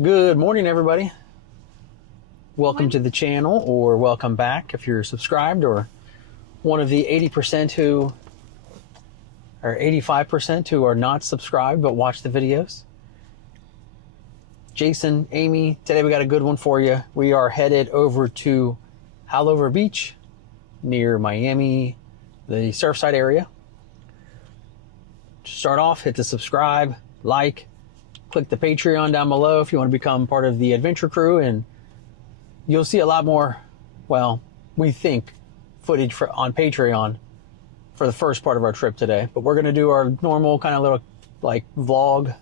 Good morning, everybody. Welcome to the channel, or welcome back if you're subscribed, or one of the 80% who, or 85% who are not subscribed but watch the videos. Jason, Amy, today we got a good one for you. We are headed over to Haulover Beach near Miami, the Surfside area. To start off, hit the subscribe, like, click the Patreon down below if you want to become part of the adventure crew, and you'll see a lot more, well, we think, footage on Patreon for the first part of our trip today. But we're going to do our normal kind of little like vlog,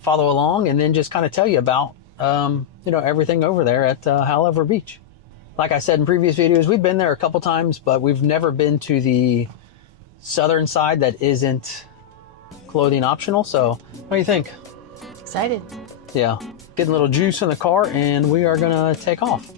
follow along, and then just kind of tell you about everything over there at Haulover Beach. Like I said in previous videos, we've been there a couple times, but we've never been to the southern side that isn't clothing optional. So what do you think? Excited. Yeah, getting a little juice in the car, and we are gonna take off.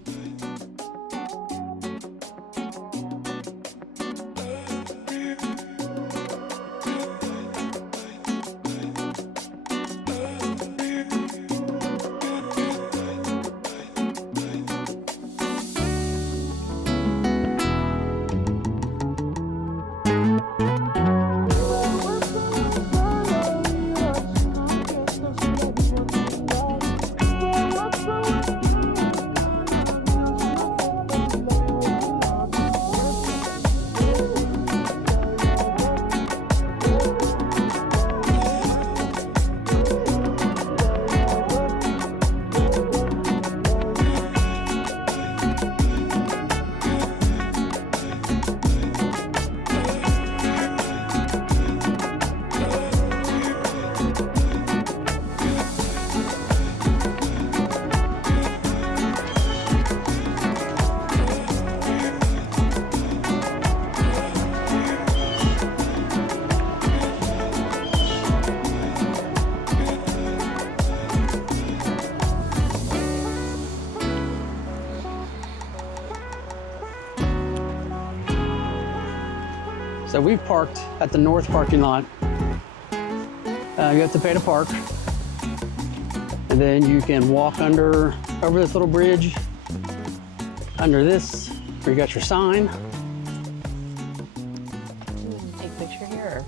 So we've parked at the north parking lot. You have to pay to park. And then you can walk over this little bridge, under this, where you got your sign. Take a picture here.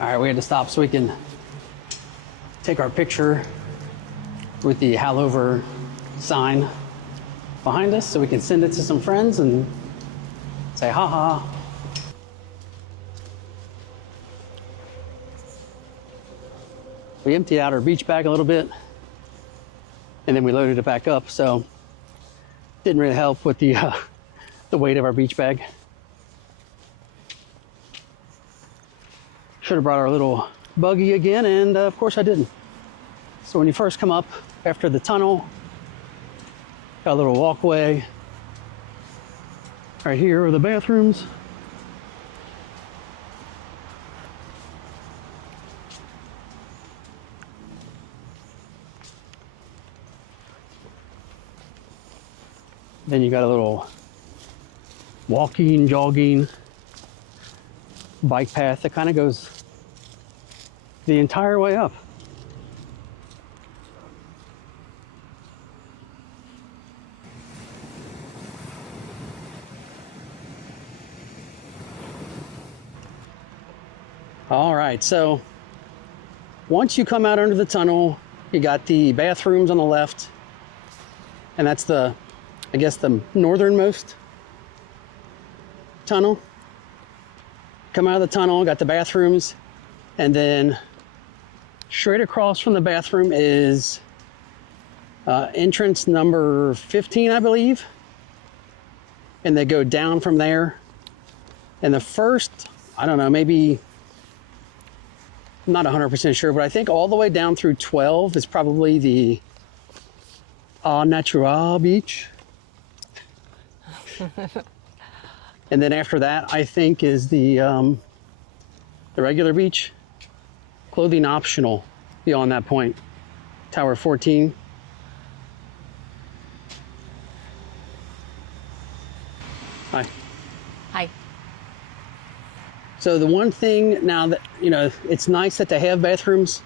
All right, we had to stop so we can take our picture with the Haulover sign behind us, so we can send it to some friends and say haha. We emptied out our beach bag a little bit and then we loaded it back up, so didn't really help with the weight of our beach bag. Should have brought our little buggy again, and of course I didn't. So when you first come up after the tunnel, got a little walkway. Right here are the bathrooms. Then you got a little walking, jogging, bike path that kind of goes the entire way up. All right, so once you come out under the tunnel, you got the bathrooms on the left, and that's the, I guess, the northernmost tunnel. Come out of the tunnel, got the bathrooms, and then straight across from the bathroom is entrance number 15, I believe, and they go down from there. And the first, I don't know, maybe, I'm not 100% sure, but I think all the way down through 12 is probably the Au Natural beach. And then after that, I think, is the regular beach. Clothing optional beyond that point. Tower 14. Hi. Hi. So the one thing now that, you know, it's nice that they have bathrooms,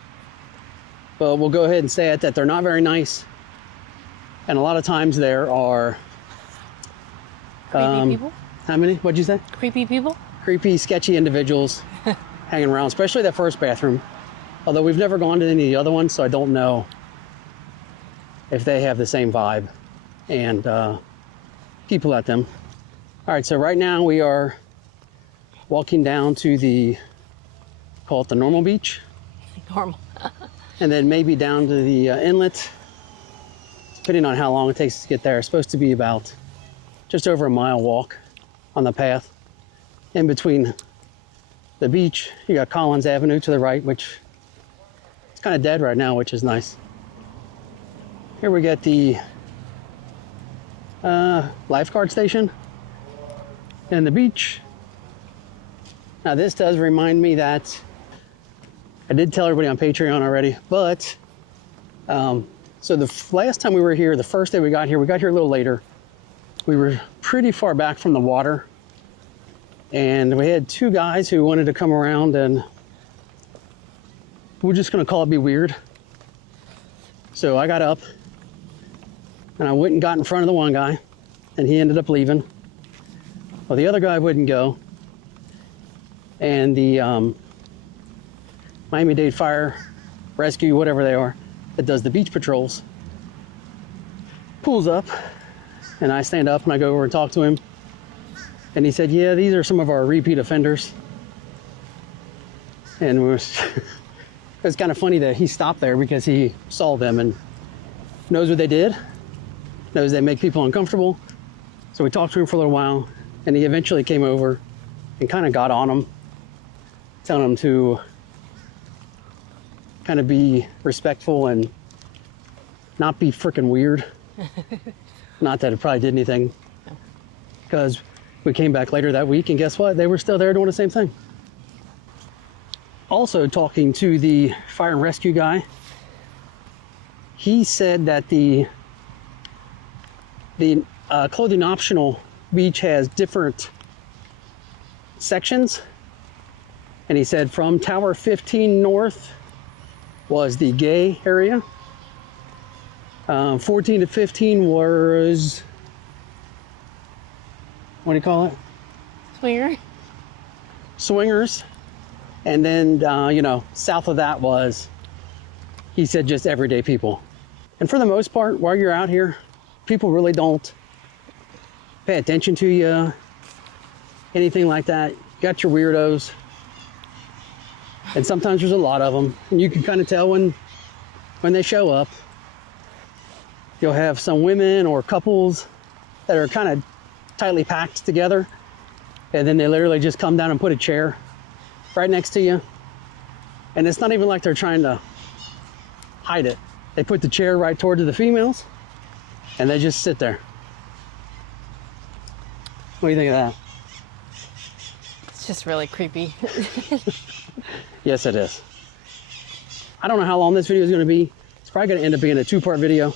but we'll go ahead and say it that they're not very nice. And a lot of times there are... Creepy people? How many? What'd you say? Creepy people? Creepy, sketchy individuals hanging around, especially that first bathroom. Although we've never gone to any of the other ones, so I don't know if they have the same vibe and people at them. All right, so right now we are walking down to the, call it the normal beach. Normal. And then maybe down to the inlet, depending on how long it takes to get there. It's supposed to be about just over a mile walk on the path. In between the beach, you got Collins Avenue to the right, which it's kind of dead right now, which is nice. Here we get the lifeguard station and the beach. Now this does remind me that I did tell everybody on Patreon already, but so the last time we were here, the first day we got here a little later. We were pretty far back from the water, and we had two guys who wanted to come around, and we're just gonna call it be weird. So I got up and I went and got in front of the one guy, and he ended up leaving. Well, the other guy wouldn't go, and the Miami-Dade Fire Rescue, whatever they are, that does the beach patrols, pulls up, and I stand up and I go over and talk to him, and he said, yeah, these are some of our repeat offenders. And it was kind of funny that he stopped there because he saw them and knows what they did, knows they make people uncomfortable. So we talked to him for a little while, and he eventually came over and kind of got on him, telling him to kind of be respectful and not be freaking weird. Not that it probably did anything, because we came back later that week, and guess what? They were still there doing the same thing. Also talking to the fire and rescue guy, he said that the clothing optional beach has different sections, and he said from Tower 15 north was the gay area. 14 to 15 was, what do you call it? Swinger. Swingers. And then, you know, south of that was, he said, just everyday people. And for the most part, while you're out here, people really don't pay attention to you, anything like that. You got your weirdos. And sometimes there's a lot of them. And you can kind of tell when they show up. You'll have some women or couples that are kind of tightly packed together, and then they literally just come down and put a chair right next to you. And it's not even like they're trying to hide it. They put the chair right towards the females, and they just sit there. What do you think of that? It's just really creepy. Yes, it is. I don't know how long this video is going to be. It's probably going to end up being a two-part video.